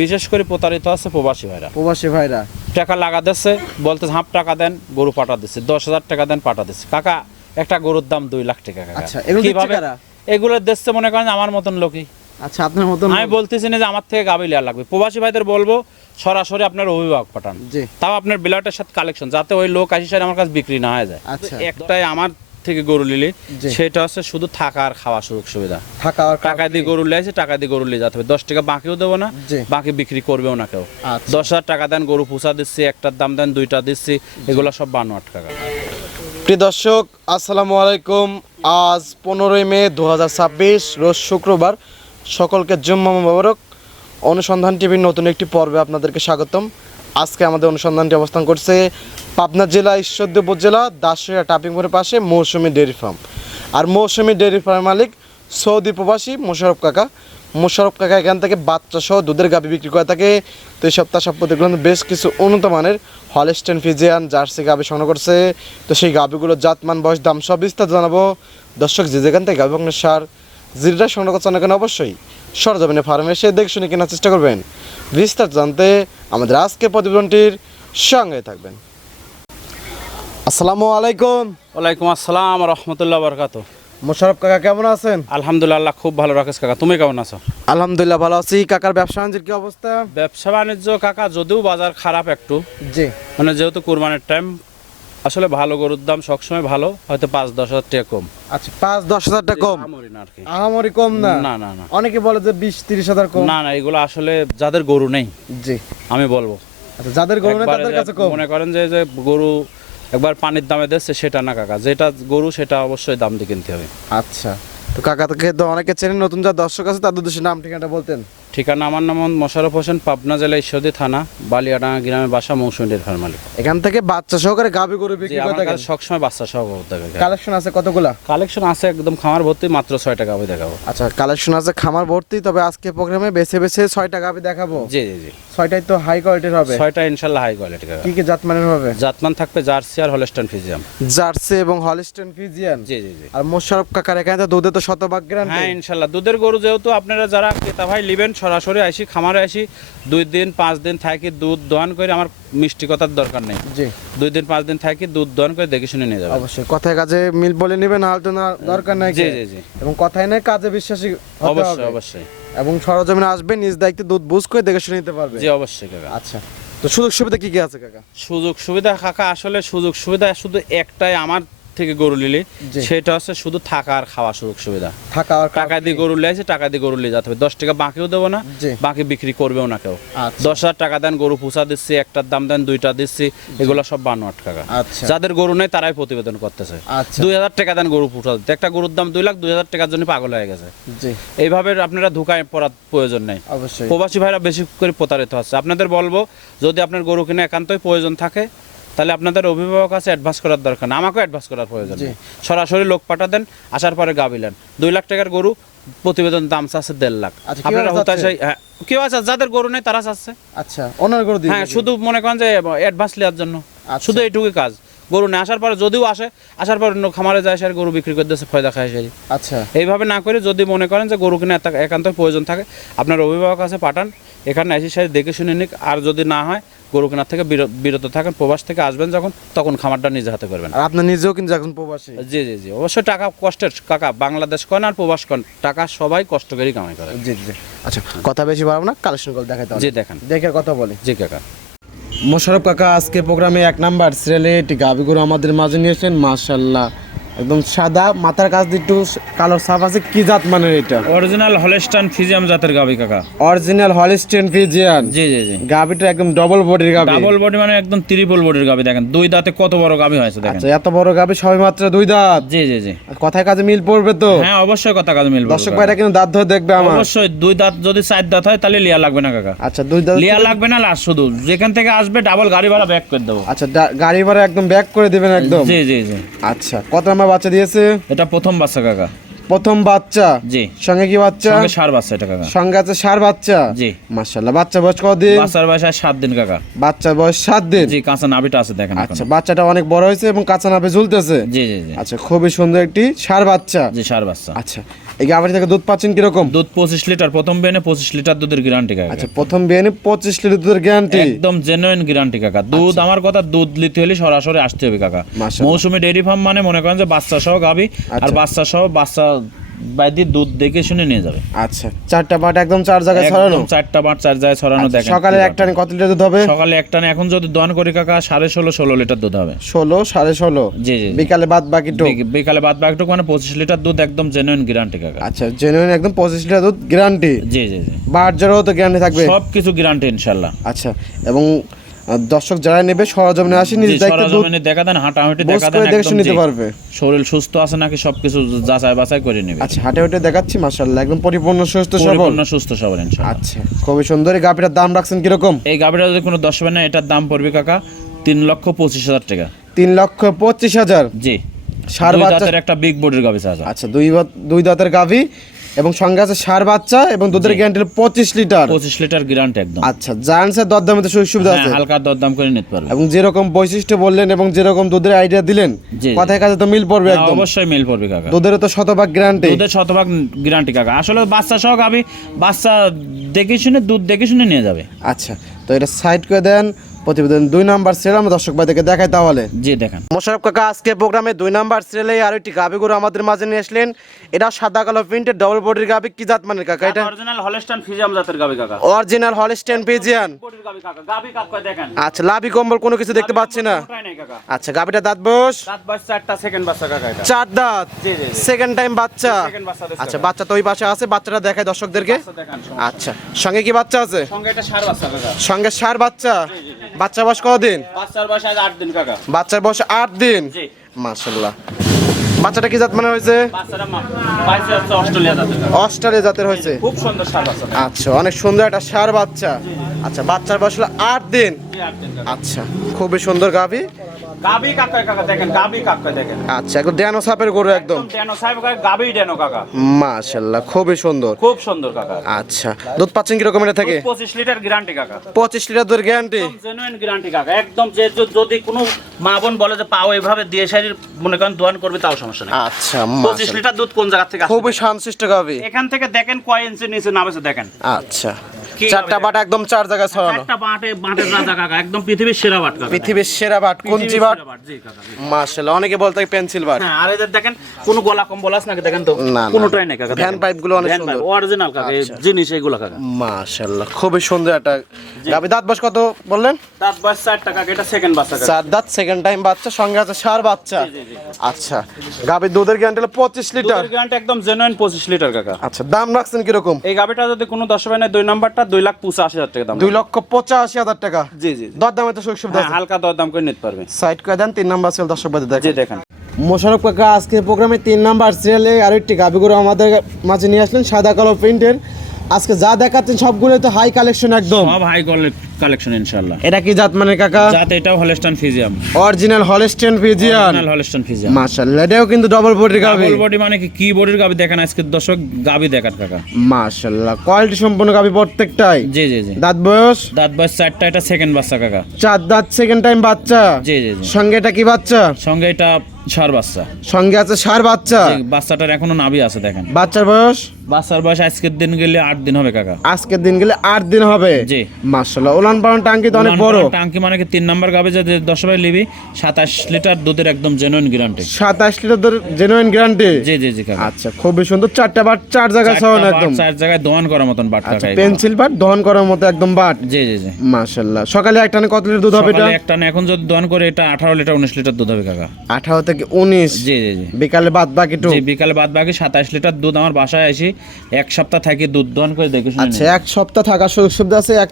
বিশেষ করে প্রতারিত আছে প্রবাসী ভাইরা টাকা লাগা দিচ্ছে, বলতে হাফ টাকা দেন গরু পাঠা দিচ্ছে, 10,000 টাকা দেন পাঠা দিচ্ছে। কাকা একটা গরুর দাম 2 লাখ টাকা কাকা। আচ্ছা, এগুলো দিচ্ছে কিভাবে কারা? এগুলো দিচ্ছে মনে করেন আমার মতন লোকই। আচ্ছা, আপনার মতন আমি বলতেছি না যে আমার থেকে গাবি লিয়া লাগবে, প্রবাসী ভাইদের বলবো সরাসরি আপনার অভিভাবক পাঠান, জি। তাও আপনার বিলাটের সাথে কালেকশন, যাতে ওই লোক আসি আমার কাছে বিক্রি না হয়ে যায়। আচ্ছা। একটাই আমার থেকে গরু নিলে জি। সেটা হচ্ছে শুধু থাকা আর খাওয়া সুযোগ সুবিধা। থাকা আর টাকা দিয়ে গরু লিয়েছে, টাকা দিয়ে গরু নিয়ে যেতে হবে, 10 টাকা বাকিও দেবো না, জি। বাকি বিক্রি করবেও না কেউ। আচ্ছা। 10,000 টাকা দেন গরু পুষা দিচ্ছি, একটার দাম দেন 2টা দিচ্ছি, এগুলো সব 52 টাকা। প্রিয় দর্শক, আসসালামু আলাইকুম। আজ 15ই মে 2026, রোজ শুক্রবার। সকলকে জুম্মা মুবারক। অনুসন্ধান টিভির নতুন একটি পর্বে আপনাদেরকে স্বাগতম। আজকে আমাদের অনুসন্ধানটি অবস্থান করছে পাবনা জেলা ঈশ্বরদী উপজেলা দাসুরিয়া টাপিং মোড়ের পাশে মৌসুমী ডেয়ারি ফার্ম। আর মৌসুমী ডেয়ারি ফার্মের মালিক সৌদি প্রবাসী মোশাররফ কাকা। মোশাররফ কাকা এখান থেকে বাচ্চা সহ দুধের গাভী বিক্রি করে থাকে। তো এই সপ্তাহ প্রতিগুলো বেশ কিছু উন্নত মানের হলস্টেইন ফ্রিজিয়ান জার্সি গাভী সংগ্রহ করছে। তো সেই গাভীগুলোর জাতমান, বয়স, দাম সব বিস্তারিত জানাবো। দর্শক যে যেখান থেকে গাভী আপনার সার জিরোটা সংগ্রহ করছেন না কেন, অবশ্যই সরজমিনে ফার্মে এসে দেখে শুনে কেনার চেষ্টা করবেন। বিস্তারিত জানতে আমাদের আজকে প্রতিবেদনটির সঙ্গে থাকবেন। আসসালামু আলাইকুম। ওয়ালাইকুম আসসালাম রহমতুল্লাহ বরকাতুহ। মোশাররফ কাকা কেমন আছেন? আলহামদুলিল্লাহ খুব ভালো রাখেস কাকা, তুমি কেমন আছো? আলহামদুলিল্লাহ ভালো আছি। কাকার ব্যবসা বাণিজ্যের কি অবস্থা? ব্যবসা বাণিজ্য কাকা যদিও বাজার খারাপ একটু, জি। মানে যেহেতু কুরবানির টাইম, আসলে ভালো গরুর দাম সবসময় ভালো, হয়তো 5-10 হাজার টাকা কম। আচ্ছা, 5-10 হাজার টাকা কম? আহামরি না আর কি। আহামরি কম না? না না না অনেকে বলে যে 20-30 হাজার কম। না না, এগুলো আসলে যাদের গরু নেই, জি। আমি বলবো আচ্ছা, যাদের গরু নেই একবারে তাদের কাছে কম। মনে করেন যে যে গরু একবার পানির দামে দিচ্ছে সেটা না কাকা, যেটা গরু সেটা অবশ্যই দাম দিয়ে কিনতে হবে। আচ্ছা, তো কাকা থেকে তো অনেকে চেনেন, নতুন যা দর্শক আছে তাদের উদ্দেশ্যে নাম ঠিকানাটা বলতেন। ঠিকানা আমার নাম মোশাররফ হোসেন, পাবনা জেলা ঈশ্বরদী থানা, বালিয়াডাঙ্গা গ্রামে বাসা, মৌসুমী ডেয়ারি ফার্ম মালিক। এখান থেকে বাচ্চা সহকারে গাভী গরু জি, বিক্রি আমার করে থাকেন? কাছে সবসময় বাচ্চা সহ থাকে। কালেকশন আছে কতগুলা? কালেকশন আছে একদম খামার ভর্তি, মাত্র 6 টাকা আমি দেখাবো। আচ্ছা, কালেকশন আছে খামার ভর্তি, তবে আজকে প্রোগ্রামে বেছে বেছে 6টা গাভী দেখাবো। জি জি জি, 6টাই তো হাই কোয়ালিটির হবে? 6টা ইনশাল্লাহ হাই কোয়ালিটি কাকা। কি কি জাতমানের হবে? জাতমান থাকবে জার্সি আর হলস্টাইন ফ্রিজিয়ান। জার্সি এবং হলস্টেইন ফ্রিজিয়ান। জি জি জি। আর মোশাররফ কাকার এখানে তো দুধে তো শতভাগ গ্যারান্টি? হ্যাঁ ইনশাল্লাহ, দুধের গরু যেহেতু আপনারা যারা ক্রেতা ভাই নেবেন, সরাসরি আসি খামারে আসি, 2 দিন 5 দিন থাকি দুধ দহন করে, আমার মিষ্টি কথার দরকার নেই। জি। 2 দিন 5 দিন থাকি দুধ দহন করে দেখে শুনে নিয়ে যাবেন। অবশ্যই কথায় কাজে মিল বলে নেবেন, আর তো না দরকার নাই। জি জি জি, এবং কথায় নাই কাজে বিশ্বাসী হতে অবশ্যই হবে। অবশ্যই। এবং সরজমিনে আসবে, নিজ দায়িত্বে দুধ বুঝ করে দেখে শুনে নিতে পারবে। জি অবশ্যই কাকা। আচ্ছা, তো সুযোগ সুবিধা কি কি আছে কাকা? সুযোগ সুবিধা কাকা আসলে সুযোগ সুবিধা শুধু একটাই, আমার থেকে গরু নিলে জি। সেটা হচ্ছে শুধু থাকা আর খাওয়া সুযোগ সুবিধা। থাকা আর টাকা দিয়ে গরু লিয়েছে, টাকা দিয়ে গরু নিয়ে যেতে হবে, 10 টাকা বাকিও দেবো না, জি। বাকি বিক্রি করবেও না কেউ। আচ্ছা। 10,000 টাকা দেন গরু পুষা দিচ্ছি, একটার দাম দেন 2টা দিচ্ছি, এগুলো সব 52 টাকা। আচ্ছা। যাদের গরু নেই তারাই প্রতিবেদন করতেছে। আচ্ছা। 2,000 টাকা দেন গরু পুষা দিতে, একটা গরুর দাম 2 লাখ, 2,000 টাকার জন্য পাগল হয়ে গেছে। জি। এইভাবে আপনারা ধোকায় পড়ার প্রয়োজন নেই। অবশ্যই। প্রবাসী ভাইরা বেশি করে প্রতারিত হচ্ছে। আপনাদের বলবো, যদি আপনার গরু কিনে একান্তই প্রয়োজন থাকে, তাহলে আপনাদের অভিভাবক আছে, অ্যাডভান্স করার দরকার না, আমাকেও অ্যাডভান্স করার প্রয়োজন জি। নেই। সরাসরি লোক পাঠা দেন, আসার পরে গাবিলেন। 2 লাখ টাকার গরু প্রতিবেদন দাম চাচ্ছে 1.5 লাখ। আচ্ছা, আপনারা কিভাবে হতাশাই, চাচ্ছে? হ্যাঁ কেউ আছে যাদের গরু নেই তারা চাচ্ছে। আচ্ছা, ওনার গরু দিয়ে হ্যাঁ, শুধু মনে করেন যে অ্যাডভান্স নেওয়ার জন্য, আচ্ছা। শুধু এইটুকুই কাজ। গরু নেই, আসার পরে যদিও আসে, আসার পর অন্য খামারে যায়, সে গরু বিক্রি করে দিচ্ছে, ফয়দা খায় সে। আচ্ছা। এইভাবে না করে যদি মনে করেন যে গরু কিনে একান্ত প্রয়োজন থাকে, আপনার অভিভাবক আছে পাঠান, এখানে এসে সাথে দেখে শুনে নিক। আর যদি না হয়, গরু কেনার থেকে বিরত থাকেন, প্রবাস থেকে আসবেন যখন, তখন খামারটা নিজে হাতে করবেন। আর আপনি নিজেও কিন্তু এখন প্রবাসী? জি জি জি, অবশ্যই টাকা কষ্টের কাকা, বাংলাদেশ কন আর প্রবাস কন, টাকা সবাই কষ্ট করেই কামাই করে। জি জি। আচ্ছা, কথা বেশি বাড়াবো না, কালেকশন করে দেখাইতে হবে। জি দেখান, দেখে কথা বলি। জি কাকা। মোশাররফ কাকা আজকে প্রোগ্রামে 1 নাম্বার সিরিয়ালে একটি গাভী গরু আমাদের মাঝে নিয়েছেন। মাশাআল্লাহ, একদম সাদা, মাথার কাছ দিয়ে একটু কালো ছাপ আছে। কি জাত মানের এটা? অরিজিনাল হলস্টাইন ফ্রিজিয়ান জাতের গাবি কাকা। Original Holstein Friesian? জি জি জি। গাভীটা একদম ডবল বডির গাভী? ডাবল বডি মানে একদম ট্রিপল বডির গাবি, দেখেন 2 দাঁতে কত বড় গাবি হয়েছে দেখেন। আচ্ছা, এত বড় গাভী সবে মাত্র 2 দাঁত? জি জি জি। আর কথায় কাজে মিল পড়বে তো? হ্যাঁ অবশ্যই কথা কাজে মিলবে। দর্শক ভাইরা কিন্তু দাঁত ধরে দেখবে আমার। অবশ্যই 2 দাঁত, যদি 4 দাঁত হয় তাহলে লিয়া লাগবে না কাকা। আচ্ছা, 2 দাঁত লিয়া লাগবে না, লাস্ট শুধু যেখান থেকে আসবে ডাবল গাড়ি ভাড়া ব্যাক করে দেবো। আচ্ছা, গাড়ি ভাড়া একদম ব্যাক করে দিবেন একদম? জি জি জি। আচ্ছা, কত নাম্বার বাচ্চা দিয়েছে? এটা প্রথম বাচ্চা কাকা। প্রথম বাচ্চা? জি। সঙ্গে কি বাচ্চা? সঙ্গে ষাঁড় বাচ্চা এটা কাকা। সঙ্গে আছে ষাঁড় বাচ্চা? জি। মাশাআল্লাহ, বাচ্চা বয়স কতদিন? বাচ্চার বয়স 7 দিন কাকা। বাচ্চার বয়স 7 দিন? জি, কাঁচা নাভিটা আছে দেখেন। আচ্ছা, বাচ্চাটা অনেক বড় হয়েছে এবং কাঁচা নাভি ঝুলতেছে? জি জি জি। আচ্ছা, খুবই সুন্দর একটি ষাঁড় বাচ্চা। জি, ষাঁড় বাচ্চা। আচ্ছা, এই গাভীর থেকে দুধ পাচ্ছেন কিরকম? দুধ 25 লিটার, প্রথম বিয়ানে 25 লিটার দুধের গ্যারান্টি কাকা। আচ্ছা, প্রথম বিয়ানে 25 লিটার দুধের গ্যারান্টি, একদম জেনুইন গ্যারান্টি কাকা। দুধ আমার কথা, দুধ নিতে হলে সরাসরি আসতে হবে কাকা। মাশাআল্লাহ। মৌসুমী ডেইরি ফার্ম মানে মনে করেন যে বাচ্চা সহ গাভী, আর বাচ্চা সহ বাচ্চা বাইদি দুধ দেখে শুনে নিয়ে যাবে। আচ্ছা, চারটা বাট একদম চার জায়গায় ছড়ানো, একদম চারটা বাট চার জায়গায় ছড়ানো। দেখেন সকালে এক টানে কত লিটার দুধ হবে? সকালে এক টানে এখন যদি দোয়ান করি কাকা 16.5 লিটার দুধ হবে। 16 16.5। জি জি। বিকালে বাদ বাকি টুক? বিকালে বাদ বাকিটুকু মানে 25 লিটার দুধ, একদম জেনুইন গ্যারান্টি কাকা। আচ্ছা, জেনুইন একদম 25 লিটার দুধ গ্যারান্টি। জি জি জি। বাট জড়ও তো গ্যারান্টি থাকবে? সব কিছু গ্যারান্টি ইনশাআল্লাহ। আচ্ছা, এবং দর্শক যারা নেবে সরজমিনে আসি, নিজে দায়িত্বে দুধ সরজমিনে দেখা দেন, হাঁটাহাঁটি দেখা দেন, দেখে একদম নিতে জি। পারবে। শরীর সুস্থ আছে নাকি সবকিছু যাচাই বাছাই করে নেবে। আচ্ছা, হাটে হাটে দেখাচ্ছি, মাশাআল্লাহ একদম পরিপূর্ণ সুস্থ সবল। পরিপূর্ণ সুস্থ সবল ইনশাআল্লাহ। আচ্ছা, খুবই সুন্দর। এই গাভীটার দাম রাখছেন কিরকম? এই গাভীটা যদি কোনো 10 হবে না, এটার দাম পড়বে কাকা 3,25,000 টাকা। 3,25,000। জি। ষাঁড় দুই বাচ্চা? দাঁতের একটা বিগ বডির গাভী আছে। আচ্ছা, দুই দাঁতের গাভী এবং সঙ্গে আছে ষাঁড় বাচ্চা এবং দুধের গ্যারান্টি 25 লিটার। 25 লিটার গ্যারান্টি একদম। আচ্ছা, জার্নসের দরদামে তো সুযোগ সুবিধা আছে? হ্যাঁ, হালকা দরদাম করে নিতে পারবে। এবং যেরকম বৈশিষ্ট্য বললেন এবং যেরকম দুধের আইডিয়া দিলেন, জি। কথায় কাজে তো মিল পড়বে হ্যাঁ, একদম। অবশ্যই মিল পড়বে কাকা। দুধের তো শতভাগ গ্যারান্টি? দুধের শতভাগ গ্যারান্টি কাকা। আসলে বাচ্চা সহ গাভী, বাচ্চা দেখে শুনে দুধ দেখে শুনে নিয়ে যাবে। আচ্ছা, তো এটা সাইড করে দেন। প্রতিবেদন 2 নাম্বার সিরিয়াল আমরা দর্শক ভাইদেরকে দেখাই তাহলে। জি দেখেন। মোশাররফ কাকা আজকে প্রোগ্রামে 2 নাম্বার সিরিয়ালে আরো একটি গাভী গরু আমাদের মাঝে নিয়ে আসলেন। এটা সাদা কালো প্রিন্টের ডবল বডির গাভী, কি জাত মানের কাকা এটা? অরিজিনাল হলস্টাইন ফ্রিজিয়ান জাতের গাভী কাকা। অরিজিনাল হলস্টাইন ফ্রিজিয়ান বডির গাভী কাকা। গাভী কাকা দেখেন। আচ্ছা, লাভি কম্বল কোনো কিছু দেখতে পাচ্ছি না। ওটাই নাই কাকা। আচ্ছা, গাভীটা দাঁত বয়স? দাঁত বয়স 4টা, সেকেন্ড বাচ্চা কাকা এটা। 4 দাঁত। জি জি। সেকেন্ড টাইম বাচ্চা? সেকেন্ড বাচ্চা দিছে। আচ্ছা, বাচ্চা তো ওই পাশে আছে, বাচ্চাটা দেখায় দর্শকদেরকে। বাচ্চা দেখেন। আচ্ছা, সঙ্গে কি বাচ্চা আছে? সঙ্গে এটা ষাঁড় বাচ্চা কাকা। সঙ্গে ষাঁড় বাচ্চা? বাচ্চা বয়স কতদিন? বাচ্চার বয়স আজ 8 দিন কাকা। বাচ্চার বয়স 8 দিন। জি। মাশাআল্লাহ। বাচ্চাটা কি জাত মানে হয়েছে? বাচ্চাটা পাইছে হচ্ছে অস্ট্রেলিয়া জাতের কাকা। অস্ট্রেলিয়া জাতের হয়েছে? খুব সুন্দর ষাঁড় বাচ্চা। আচ্ছা, অনেক সুন্দর একটা ষাঁড় বাচ্চা। আচ্ছা, বাচ্চার বয়স হলো 8 দিন। জি 8 দিন কাকা। আচ্ছা, খুবই সুন্দর গাভী। গাভী কাকা কাকা দেখেন, গাভী কাকা দেখেন। আচ্ছা, একদম ড্যানো সাপের গরু একদম। ডেনো সাহেব কাকা, গাভী ডেনো কাকা। মাশাআল্লাহ, খুবই সুন্দর। খুব সুন্দর কাকা। আচ্ছা, দুধ পাচ্ছেন কিরকম এটা থেকে? 25 লিটার গ্যারান্টি কাকা। 25 লিটার দুধের গ্যারান্টি? জেনুইন গ্যারান্টি কাকা। একদম যে যদি কোনো মা বোন বলে যে পাও এইভাবে দিয়ে শাড়ির মনে করেন দোয়ান করবে, তাও সমস্যা নেই। আচ্ছা, 25 লিটার দুধ কোন জায়গা থেকে আসছে? খুবই শান্তশিষ্ট গাভী। এখান থেকে দেখেন কয় ইঞ্চি নিচে নামেছে দেখেন। আচ্ছা, কি চারটা গাভী বাট একদম 4 জায়গায় ছড়ানো। একটা বাটের রাজা কাকা, একদম পৃথিবীর সেরা বাট কাকা। পৃথিবীর সেরা বাট, কুঞ্চি বাট। সেরা বাট, জি কাকা, জি। মাশাআল্লাহ, অনেকে বলতে পেন্সিল বাট। হ্যাঁ, আর এদের দেখেন কোনো গলা কম্বল আছে নাকি দেখেন তো? না, না। কোনোটাই নাই কাকা। ভ্যান পাইপগুলো অনেক সুন্দর। অরিজিনাল কাকা, এই জিনিস এগুলো কাকা। মাশাআল্লাহ, খুবই সুন্দর একটা গাভী। দাঁত বয়স কত বললেন? দাঁত বয়স 4 টাকা, এটা সেকেন্ড বাচ্চা কাকা। 4 দাঁত, সেকেন্ড টাইম বাচ্চা, সঙ্গে আছে ষাঁড় বাচ্চা। জি, জি। আচ্ছা, গাভীর দুধের গ্যারান্টি হলো 25 লিটার। দুধের গ্যারান্টি একদম জেনুইন 25 লিটার কাকা। আচ্ছা, দাম রাখছেন কিরকম? এই গাবিটা যদি কোনো 10 হবে না, 2 নাম্বারটা 2,85,000 টাকা দাম। 2,85,000 টাকা। জি জি। দরদামে তো সুযোগ সুবিধা হ্যাঁ, আছে? হালকা দরদাম করে নিতে পারবে। সাইড করে দেন। 3 নাম্বার সিরিয়াল দর্শক ভাইদের জি দেখেন। দেখেন। মোশাররফ কাকা আজকে প্রোগ্রামে 3 নাম্বার সিরিয়ালে আরো একটি গাভী গরু আমাদের মাঝে নিয়ে আসলেন, সাদা কালো প্রিন্টের। আজকে যা দেখাচ্ছেন সবগুলো তো হাই কালেকশন একদম। সব হাই কালেকশন ইনশাআল্লাহ। এটা কি জাত মানে কাকা? জাত এটাও Holstein Friesian. Original Holstein Friesian. Original Holstein Friesian. মাশাআল্লাহ, এটাও কিন্তু ডবল বডির গাভী। ডাবল বডি মানে কি বডির গাবি দেখেন, আজকে দর্শক গাবি দেখার কাকা। মাশাআল্লাহ, কোয়ালিটি সম্পন্ন গাভী প্রত্যেকটাই। জি জি জি। দাঁত বয়স? দাঁত বয়স 4টা, এটা সেকেন্ড বাচ্চা কাকা। 4 দাঁত, সেকেন্ড টাইম বাচ্চা। জি জি জি। সঙ্গে এটা কি বাচ্চা? সঙ্গে এটা ষাঁড় বাচ্চা। সঙ্গে আছে ষাঁড় বাচ্চা। জি, বাচ্চাটার এখনো নাভি আছে দেখেন। বাচ্চার বয়স? বাচ্চার বয়স আজকের দিন গেলে 8 দিন হবে কাকা। আজকের দিন গেলে 8 দিন হবে। জি। মাশাআল্লাহ, ওলান পালান টাঙ্কি তো অনেক বড়। টাঙ্কি মানে কি 3 নাম্বার গাবে যে 10 ভাই লিবি, 27 লিটার দুধের একদম genuine guarantee. 27 litre genuine guarantee? জি জি জি কাকা। আচ্ছা, খুবই সুন্দর। 4টা বাট 4 জায়গায় ছড়ানো একদম। 4 জায়গায় দোয়ান করার মতন বাট কাকা। এগুলো। পেন্সিল বাট, দহন করার মতো একদম বাট। জি জি জি। মাশাআল্লাহ, সকালে এক টানে কত লিটার দুধ হবে এটা? সকালে একটা না, এখন যদি দোয়ান করে এটা 18 লিটার 19 লিটার দুধ হবে কাকা। 18 থেকে 19। জি জি জি। বিকালে বাদ বাকি টু? জি, বিকালে বাদ বাকি 27 লিটার দুধ আমার বাসায় আসি 1 সপ্তাহ থাকি দুধ দোয়ান করে দেখে শুনে। আচ্ছা, 1 সপ্তাহ থাকার সুযোগ সুবিধা আছে। এক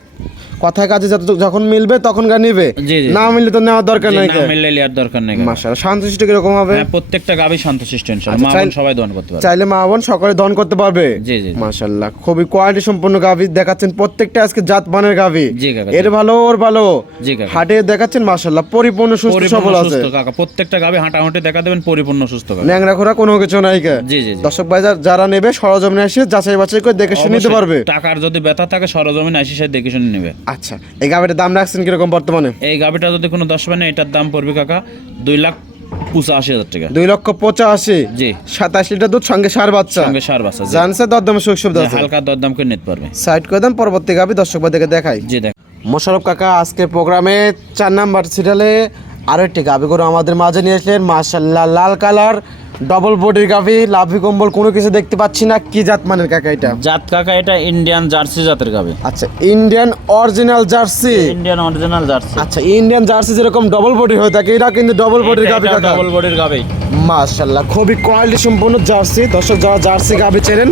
কথায় কাজে যখন মিলবে তখন গা নিবে। জি, জি। না মিললে তো নেওয়ার দরকার নাই। না মিললে লিয়ার দরকার নেই কাকা। মাশাআল্লাহ, শান্তশিষ্ট কিরকম হবে? হ্যাঁ, প্রত্যেকটা গাবি শান্তশিষ্ট ইনশাআল্লাহ। আচ্ছা, মা বোন সবাই দোয়ান করতে পারবে। চাইলে মা বোন সকলে দহন করতে পারবে। জি জি। মাশাআল্লাহ, খুবই কোয়ালিটি সম্পন্ন গাভী দেখাচ্ছেন। প্রত্যেকটা আজকে জাত মানের গাভী। জি কাকা। এর ভালো ওর ভালো। জি কাকা। হাটে দেখাচ্ছেন মাশাআল্লাহ, পরিপূর্ণ সুস্থ সবল পরিপূর্ণ আছে। সুস্থ কাকা। প্রত্যেকটা গাবি হাঁটাহাঁটি দেখা দেবেন, পরিপূর্ণ সুস্থ কাকা। ন্যাংরা খোরা কোনো কিছু নাই কা। জি জি জি। দর্শক ভাই যারা নেবে সরজমিনে এসে যাচাই বাছাই করে দেখে শুনে নিতে অবশ্যই পারবে। টাকার যদি ব্যথা থাকে সরজমিনে আসি সে দেখে শুনে নেবে। আচ্ছা, এই গাভীটার দাম রাখছেন কিরকম বর্তমানে? এই গাবিটা যদি কোনো 10 হয় না, এটার দাম পড়বে কাকা 85,000 টাকা। 2,85,000। জি 27 লিটার দুধ সঙ্গে সার বাচ্চা। সঙ্গে সার বাচ্চা। জি। জানছে দরদাম সুযোগ সুবিধা আছে। হালকা দরদাম করে নিতে পারবে। সাইড করে দেন, পরবর্তী গাবি দর্শক ভাইদেরকে দেখাই। জি দেখ। মোশাররফ কাকা আজকে প্রোগ্রামে 4 নাম্বার সিরিয়ালে আরো একটি গাবি গরু আমাদের মাঝে নিয়ে আসলেন। মাশাআল্লাহ, লাল কালার, ডবল বডির গাবি, লাভি কম্বল কোনো কিছু দেখতে পাচ্ছি না। কি জাত মানের কাকা এটা? জাত কাকা এটা ইন্ডিয়ান জার্সি জাতের গাবে। আচ্ছা, Indian original jersey. Indian original jersey. আচ্ছা, ইন্ডিয়ান জার্সি যেরকম ডবল বডি হয়ে থাকে, এটা কিন্তু ডবল বডির গাবি কাকা। ডবল বডির গাবে। মাশাআল্লাহ, খুবই কোয়ালিটি সম্পন্ন জার্সি। দর্শক যারা জার্সি গাবি চেনেন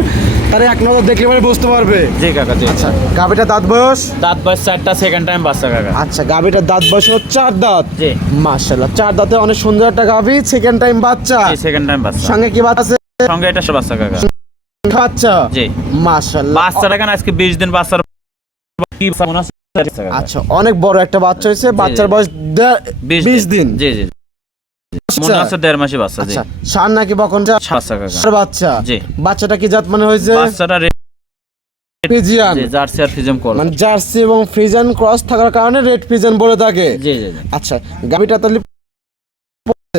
তারা এক নজর দেখলে পরে বুঝতে পারবে। জি কাকা জি। আচ্ছা, গাবিটা দাঁত বয়স? দাঁত বয়স 4টা, সেকেন্ড টাইম বাচ্চা কাকা। আচ্ছা, গাবিটা দাঁত বয়স হচ্ছে 4 দাঁত। জি মাশাআল্লাহ, 4 দাঁতে অনেক সুন্দর একটা গাবি, সেকেন্ড টাইম বাচ্চা। জি সেকেন্ড টাইম বাচ্চা। সঙ্গে কি বাচ্চা আছে? সঙ্গে এটা বাচ্চা কাকা। বাচ্চা। জি মাশাআল্লাহ। বাচ্চাটা কেন আজকে 20 দিন বাচ্চার কি মনে হচ্ছে? আচ্ছা, অনেক বড় একটা বাচ্চা হয়েছে। বাচ্চার বয়স 20 দিন। জি জি মনে হচ্ছে 1.5 মাসই বাচ্চা। জি আচ্ছা, সার নাকি বকন? বাচ্চা কাকা। সার বাচ্চা। জি। বাচ্চাটা কি জাত মানে হয়েছে? বাচ্চাটা ফ্রিজিয়ান। জি জার্সি আর ফিজিয়াম ক্রস। মানে জার্সি এবং ফ্রিজিয়ান ক্রস থাকার কারণে রেড ফ্রিজিয়ান বলে থাকে। জি জি জি। আচ্ছা, গাবিটা তাহলে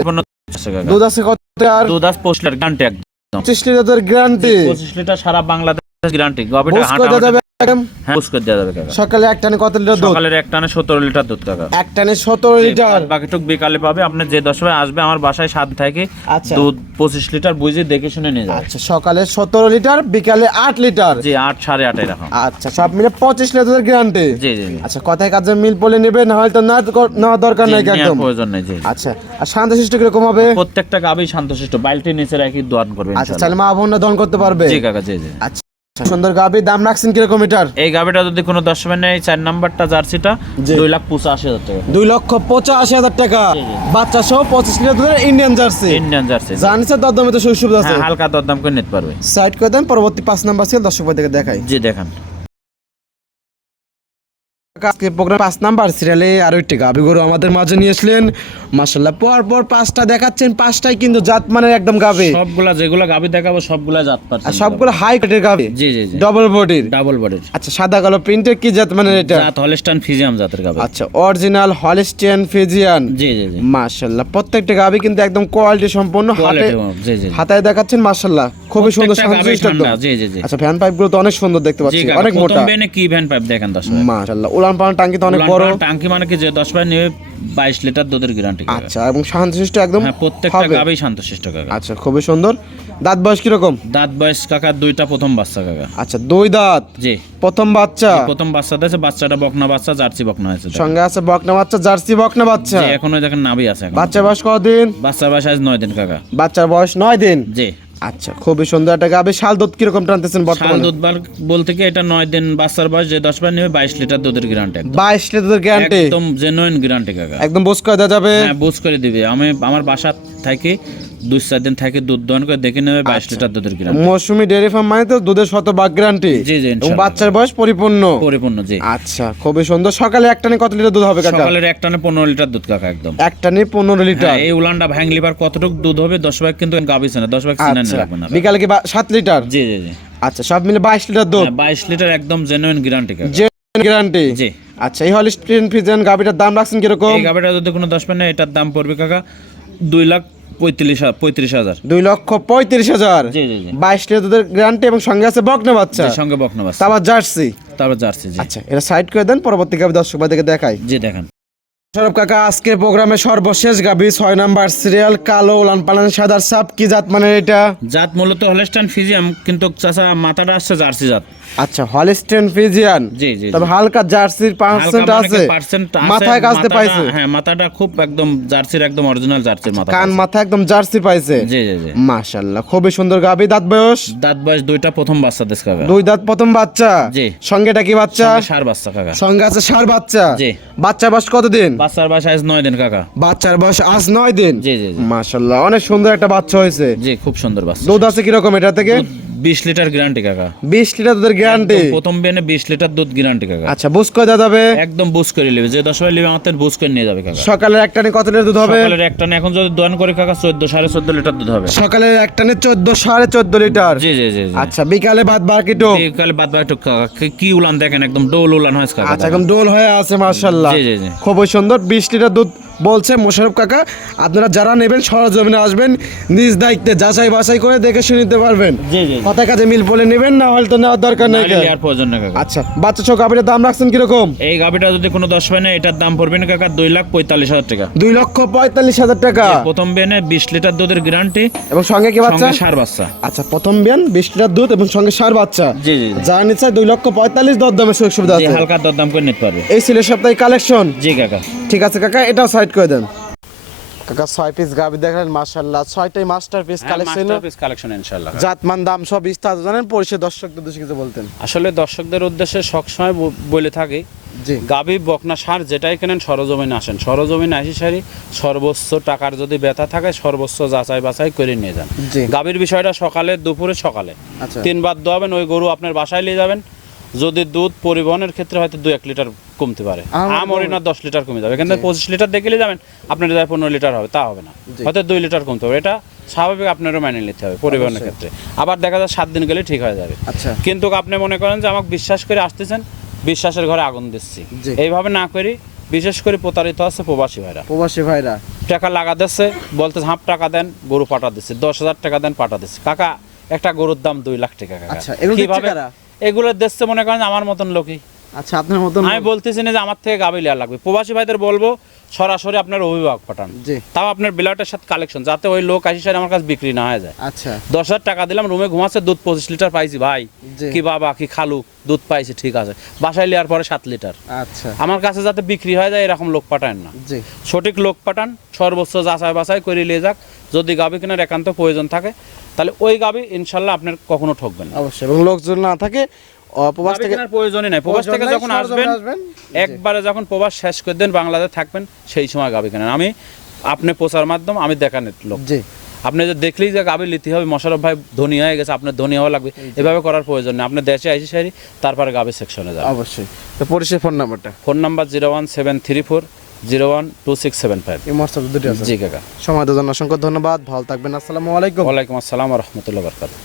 পূর্ণ বাচ্চা কাকা। দুধ আছে কত? আর দুধ আছে 25 লিটার গ্যারান্টি একদম। 25 লিটারের গ্যারান্টি। 25 লিটার সারা বাংলাদেশ গ্যারান্টি। গাবিটা বুঝ করে দেওয়া যাবে একদম। হ্যাঁ বুঝ করে দেওয়া যাবে কাকা। সকালে এক টানে কত লিটার দুধ? সকালের এক টানে 17 লিটার দুধ কাকা। এক টানে 17 লিটার। বাকিটুক বিকালে পাবে। আপনি যে 10 সময় আসবে আমার বাসায় 7 থেকে আচ্ছা। দুধ 25 লিটার বুঝে দেখে শুনে নিয়ে যাবে। আচ্ছা, সকালে 17 লিটার, বিকালে 8 লিটার। জি 8 8.5 এরকম। আচ্ছা, সব মিলে 25 লিটারের গ্যারান্টি। জি জি জি। আচ্ছা, কথায় কাজে মিল পলে নেবে, না হয়তো না দরকার নাই নেওয়ার একদম। প্রয়োজন নেই। জি আচ্ছা, আর শান্তশিষ্ট কিরকম হবে? প্রত্যেকটা গাবি শান্তশিষ্ট, বালতির নিচে রাখি দোয়ান করবে আচ্ছা, ইনশাআল্লাহ। তাহলে মা বোনরা দন করতে পারবে। জি কাকা জি জি। আচ্ছা, সুন্দর গাবি। দাম রাখছেন কিরকম এটার? এই গাবিটা যদি কোনো 10 সময় নেয় 4 নাম্বারটা জার্সিটা জি। 2,85,000 টাকা। 2,85,000 টাকা। জি, জি। বাচ্চা সহ 25 লিটার দুধের ইন্ডিয়ান জার্সি। Indian Jersey. জানিসের দরদামে তো সুযোগ সুবিধা আছে। হ্যাঁ হালকা দরদাম করে নিতে পারবে। সাইড করে দেন, পরবর্তী 5 নাম্বার সিরিয়াল দর্শক ভাইদেরকে দেখাই। জি দেখান। আজকে প্রোগ্রাম 5 নাম্বার সিরিয়ালে আরো একটি গাবি গরু আমাদের মাঝে নিয়ে আসলেন। মাশাআল্লাহ, পর 5টা দেখাচ্ছেন, 5টাই কিন্তু জাত মানের একদম গাবি। সবগুলা যেগুলা গাবি দেখাবো সবগুলা জাত পারছে। আর সবগুলো হাই কোয়ালিটির গাবি। জি জি জি। ডবল বডির। ডাবল বডির। আচ্ছা, সাদা কালো প্রিন্টের কি জাত মানের এটা? জাত হলস্টাইন ফিজিয়াম জাতের গাবি। আচ্ছা, অরিজিনাল হলিস্টিয়ান ফিজিয়ান। জি জি জি। মাশাআল্লাহ, প্রত্যেকটা গাবি কিন্তু একদম কোয়ালিটি সম্পন্ন। হাতে জি জি। হাতায় দেখাচ্ছেন, মাশাআল্লাহ খুবই সুন্দর প্রত্যেকটা গাভী শান্ত একদম। ঠান্ডা। জি জি জি। আচ্ছা, ফ্যান পাইপ গুলো তো অনেক সুন্দর দেখতে জি পাচ্ছি, কাকা, অনেক মোটা। প্রথম বেনে কি ভ্যান পাইপ দেখেন 10 ভাই। মাশাআল্লাহ, উলান পালান টাঙ্কি তো অনেক বড়। টাঙ্কি মানে কি যে 10 ভাই নেবে 22 লিটার দুধের গ্যারান্টি। আচ্ছা, এবং শান্তশিষ্ট একদম। হ্যাঁ প্রত্যেকটা হবে। গাভী শান্তশিষ্ট কাকা। আচ্ছা, খুবই সুন্দর। দাঁত বয়স কিরকম? দাঁত বয়স কাকা 2টা প্রথম বাচ্চা কাকা। আচ্ছা, 2 দাঁত, জি প্রথম বাচ্চা। প্রথম বাচ্চা দিয়েছে। বাচ্চাটা বকনা বাচ্চা, জার্সি বকনা হয়েছে। সঙ্গে আছে বকনা বাচ্চা, জার্সি বকনা বাচ্চা। জি এখনো দেখেন নাভি আছে এখন। বাচ্চার বয়স কতদিন? বাচ্চার বয়স আজ 9 দিন কাকা। বাচ্চার বয়স 9 দিন। জি। আচ্ছা, খুবই সুন্দর একটা গাবি। শাল দুধ কিরকম টানতেছেন শাল বর্তমানে? দুধ বলতে কি এটা 9 দিন বাচ্চার বয়স, যে 10 ভাই নেবে 22 লিটার দুধের গ্যারান্টি। 22 লিটারের গ্যারান্টি। একদম জেনুইন গ্যারান্টি কাকা। একদম বুঝ করে দেওয়া যাবে। হ্যাঁ বুঝ করে দিবে। আমি আমার বাসা থেকে 2-4 দিন থেকে দুধ দহন করে দেখে নেবে 22 লিটার দুধের গ্যারান্টি। মৌসুমী ডেয়ারি ফার্ম মানে তো দুধের 100% গ্যারান্টি। জি জি এবং ইনশাআল্লাহ। বাচ্চার বয়স পরিপূর্ণ। পরিপূর্ণ জি। আচ্ছা, খুবই সুন্দর। সকালে এক টানে কত লিটার দুধ হবে কাকা? সকালের এক টানে 15 লিটার দুধ কাকা একদম। এক টানে 15 লিটার। হ্যাঁ, এই উলানটা ভ্যাং লিভার কতটুকু দুধ হবে 10 ভাগ কিন্তু গাবি না 10 ভাগ চিনে আচ্ছা, রাখবে না। বিকালে কি 7 লিটার? জি জি জি। আচ্ছা, সব মিলে 22 লিটার দুধ। হ্যাঁ, 22 লিটার একদম জেনুইন গ্যারান্টি কাকা। যে গ্যারান্টি। জি। আচ্ছা, এই হলিস্টিয়ান ফ্রিজিয়ান গাবিটার দাম রাখছেন কিরকম? এই গাবিটা যদি কোনো 10 পায় না এটার দাম পড়বে কাকা 2,35,000। 2,35,000। জি জি জি। 22 লিটার দুধের গ্যারান্টি এবং সঙ্গে আছে বকনা বাচ্চা। জি, সঙ্গে বকনা বাচ্চা। তারপর জার্সি। তারপর জার্সি জি। আচ্ছা, এটা সাইড করে দেন, পরবর্তী গাবি দর্শক ভাইদেরকে দেখাই। জি দেখান। সরব কাকা, আজকে প্রোগ্রামে সর্বশেষ গাবি 6 নাম্বার সিরিয়াল, কালো উলান পালান সাদার সাপ। কি জাত মানে এটা? জাত মূলত হলস্টাইন ফিজিয়াম, কিন্তু চাচা মাথাটা আসছে জার্সি জাত। আচ্ছা, হলিস্টিয়ান ফ্রিজিয়ান। জি জি। তবে হালকা জার্সির পার্সেন্ট আছে, মাথায় কাজতে পাইছে। হ্যাঁ মাথাটা খুব একদম জার্সির, একদম অরিজিনাল জার্সির মাথা। কান মাথা একদম জার্সি পাইছে। জি জি জি। মাশাআল্লাহ, খুবই সুন্দর গাবি। দাঁত বয়স? দাঁত বয়স 2টা প্রথম বাচ্চা দেশ কাকা। 2 দাঁত প্রথম বাচ্চা। জি। সঙ্গেটা কি বাচ্চা? সার বাচ্চা কাকা। সঙ্গে আছে ষাঁড় বাচ্চা। জি। বাচ্চার বয়স কতদিন? বাচ্চার বয়স আজ 9 দিন কাকা। বাচ্চার বয়স আজ 9 দিন। জি জি জি। মাশাআল্লাহ, অনেক সুন্দর একটা বাচ্চা হয়েছে। জি খুব সুন্দর বাচ্চা। দুধ আছে কিরকম এটা থেকে? 20 লিটার গ্যারান্টি কাকা। 20 লিটার দুধের গ্যারান্টি। প্রথম বেনে 20 লিটার দুধ গ্যারান্টি কাকা। আচ্ছা, বুঝ করে দেওয়া যাবে? একদম বুঝ করে নেবে, যে 10 ভাই নেবে আমাদের বুঝ করে নিয়ে যাবে কাকা। সকালের এক টানে কত লিটার দুধ হবে? সকালের একটা না এখন যদি দোয়ান করে কাকা 14-14.5 লিটার দুধ হবে। সকালের এক টানে 14-14.5 লিটার। জি জি জি জি। আচ্ছা, বিকালে বাদ বাকি তো? বিকালে বাদ বাকি তো কাকা কি উলান দেখেন, একদম ডোল উলান হয়েছে কাকা। আচ্ছা, এখন ডোল হয়ে আছে মাশাআল্লাহ। জি জি জি। খুবই সুন্দর। 20 লিটার দুধ বলছে মোশাররফ কাকা, আপনারা যারা নেবেন সরজমিনে আসবেন, নিজ দায়িত্বে যাচাই বাছাই করে দেখে শুনে নিতে পারবেন। জি জি কথা কাজে মিল বলে নেবেন, না হয়তো নেওয়ার দরকার নেই। আর প্রয়োজন না কাকা। আচ্ছা, বাচ্চা ছোট গাভীর দাম রাখছেন কিরকম? এই গাবিটা যদি কোনো 10 পায় না, এটার দাম পড়বে না কাকা 2,45,000 টাকা। 2,45,000 টাকা। প্রথম বেনে 20 লিটার দুধের গ্যারান্টি, এবং সঙ্গে কি বাচ্চা? সঙ্গে ষাঁড় বাচ্চা। আচ্ছা, প্রথম বিয়ান 20 লিটার দুধ এবং সঙ্গে 6 বাচ্চা। জি জি জি। যারা নিচ্ছে 2,45,000 দরদামের সুযোগ সুবিধা জি, আছে। হালকা দরদাম করে নিতে পারবে। এই ছিল সপ্তাহে কালেকশন। জি কাকা। ঠিক আছে কাকা, এটাও সাইড করে দেন। কাকা 6 পিস গাভী দেখলেন, মাশাআল্লাহ 6টাই মাস্টারপিস কালেকশন। মাস্টারপিস কালেকশন ইনশাআল্লাহ। জাতমান দাম সব বিস্তারিত জানেন, পরিচয় দর্শকদের উদ্দেশ্যে কিছু বলতেন। আসলে দর্শকদের উদ্দেশ্যে সবসময় বলে থাকি, জি গাবি বকনা সার যেটাই কেনেন সরজমিনে আসেন, সরজমিনে আসি সারি সর্বোচ্চ টাকার যদি ব্যথা থাকে সর্বোচ্চ যাচাই বাছাই করে নিয়ে যান। জি গাবির বিষয়টা সকালে দুপুরে সকালে আচ্ছা 3 বার দোয়াবেন, ওই গরু আপনার বাসায় নিয়ে যাবেন। যদি দুধ পরিবহনের ক্ষেত্রে হয়তো 2-1 লিটার কমতে পারে, আমরি না 10 লিটার কমে যাবে, এখান থেকে 25 লিটার দেখে নিয়ে যাবেন, আপনার যায় 15 লিটার হবে, তা হবে না, জি। হয়তো 2 লিটার কমতে হবে। এটা স্বাভাবিক, আপনারও মেনে নিতে হবে পরিবহনের ক্ষেত্রে। আবার দেখা যায় 7 দিন গেলে ঠিক হয়ে যাবে। আচ্ছা কিন্তু আপনি মনে করেন যে আমাকে বিশ্বাস করে আসতেছেন, বিশ্বাসের ঘরে আগুন দিচ্ছি, জি। এইভাবে না করি। বিশেষ করে প্রতারিত আছে প্রবাসী ভাইরা, প্রবাসী ভাইরা। টাকা লাগা দিচ্ছে, বলতে হাফ টাকা দেন গরু পাঠা দিচ্ছে, 10,000 টাকা দেন পাঠা দিচ্ছে। কাকা একটা গরুর দাম 2 লাখ টাকা কাকা। আচ্ছা, এগুলো দিচ্ছে কিভাবে কারা? এগুলো দিচ্ছে মনে করেন আমার মতন লোকই। আচ্ছা, আপনার মতন। আমি বলতেছি না যে আমার থেকে গাবি লেয়া লাগবে, প্রবাসী ভাইদের বলবো সরাসরি আপনার অভিভাবক পাঠান, জি তাও আপনার বিলাটের সাথে কালেকশন, যাতে ওই লোক আসি সার আমার কাছে বিক্রি না হয়ে যায়। আচ্ছা 10,000 টাকা দিলাম, রুমে ঘুমাচ্ছে, দুধ 25 লিটার পাইছি ভাই, জি কি বাবা কি খালু দুধ পাইছি, ঠিক আছে, বাসায় লিয়ার পরে 7 লিটার। আচ্ছা আমার কাছে যাতে বিক্রি হয়ে যায় এরকম লোক পাঠান না, জি সঠিক লোক পাঠান, সর্বোচ্চ যাচাই বাছাই করে নিয়ে যাক। যদি গাবি কেনার একান্ত প্রয়োজন থাকে তাহলে ওই গাবি ইনশাল্লাহ আপনার কখনো ঠকবেন না। অবশ্যই, এবং লোকজন না থাকে প্রবাস গাবি থেকে কেনার প্রয়োজনই নাই, প্রবাস থেকে যখন আসবেন একবারে যখন প্রবাস শেষ করে দেন বাংলাদেশ থাকবেন সেই সময় গাবি কেনেন। আমি আপনি প্রচার মাধ্যম, আমি দেখানোর লোক। জি আপনি যে দেখলেই যে গাবি নিতে হবে, মোশাররফ ভাই ধনী হয়ে গেছে, আপনার ধনী হওয়া লাগবে, এভাবে করার প্রয়োজন নেই। আপনি দেশে আইসি সারি তারপরে গাবি সেকশনে যাবেন। অবশ্যই। তো পরিচয় ফোন নাম্বারটা? Phone number 01734012675। এই মস্ত দুটো আছে। জি কাকা। সময় দেওয়ার জন্য অসংখ্য ধন্যবাদ, ভালো থাকবেন, আসসালামু আলাইকুম। ওয়ালাইকুম আসসালাম ওয়া রাহমাতুল্লাহি ওয়া বারাকাতুহু।